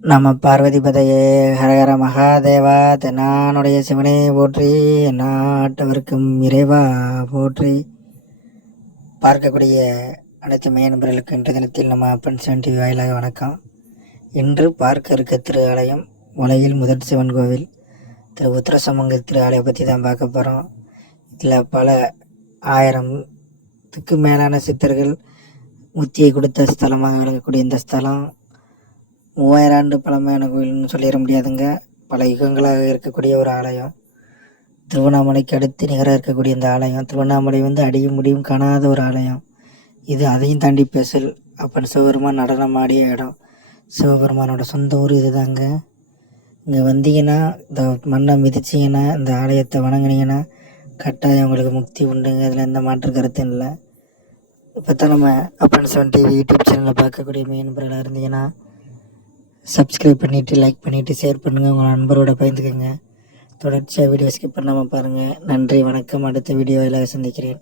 நம பார்வதிபதையே ஹரஹர மகாதேவா தென்னானுடைய சிவனே போற்றி நாட்டவர்க்கும் இறைவா போற்றி. பார்க்கக்கூடிய அனைத்து நண்பர்களுக்கு இன்றைய தினத்தில் நம்ம அப்பன் சிவன் டிவி வாயிலாக வணக்கம். இன்று பார்க்க இருக்க திரு ஆலயம் உலகில் முதல் சிவன் கோவில் திரு உத்திரசமங்க திரு ஆலயம் பற்றி தான் பார்க்க போகிறோம். இதில் பல 1000த்துக்கு மேலான சித்தர்கள் முத்தியை கொடுத்த ஸ்தலமாக விளங்கக்கூடிய இந்த ஸ்தலம் 3000 ஆண்டு பழமையான கோயில்னு சொல்லிட முடியாதுங்க. பல யுகங்களாக இருக்கக்கூடிய ஒரு ஆலயம். திருவண்ணாமலைக்கு அடுத்து நிகராக இருக்கக்கூடிய இந்த ஆலயம். திருவண்ணாமலை அடியும் முடியும் காணாத ஒரு ஆலயம். இது அதையும் தாண்டி பேசல் அப்பன் சிவபெருமான் நடனம் ஆடிய இடம். சிவபெருமானோட சொந்த ஊர் இது தாங்க. இங்கே வந்தீங்கன்னா இந்த மண்ணை மிதிச்சிங்கன்னா இந்த ஆலயத்தை வணங்குனீங்கன்னா கட்டாயம் உங்களுக்கு முக்தி உண்டுங்க. இதில் எந்த மாற்று கருத்தும் இல்லை. இப்போ தான் நம்ம அப்பன் சிவன் டிவி யூடியூப் சேனலில் பார்க்கக்கூடிய நண்பர்களாக இருந்தீங்கன்னா சப்ஸ்கிரைப் பண்ணிவிட்டு லைக் பண்ணிவிட்டு ஷேர் பண்ணுங்கள். உங்கள் நண்பரோட பகிர்ந்துக்கங்க. தொடர்ச்சியாக வீடியோ ஸ்கிப் பண்ணாமல் பாருங்கள். நன்றி, வணக்கம். அடுத்த வீடியோவில் சந்திக்கிறேன்.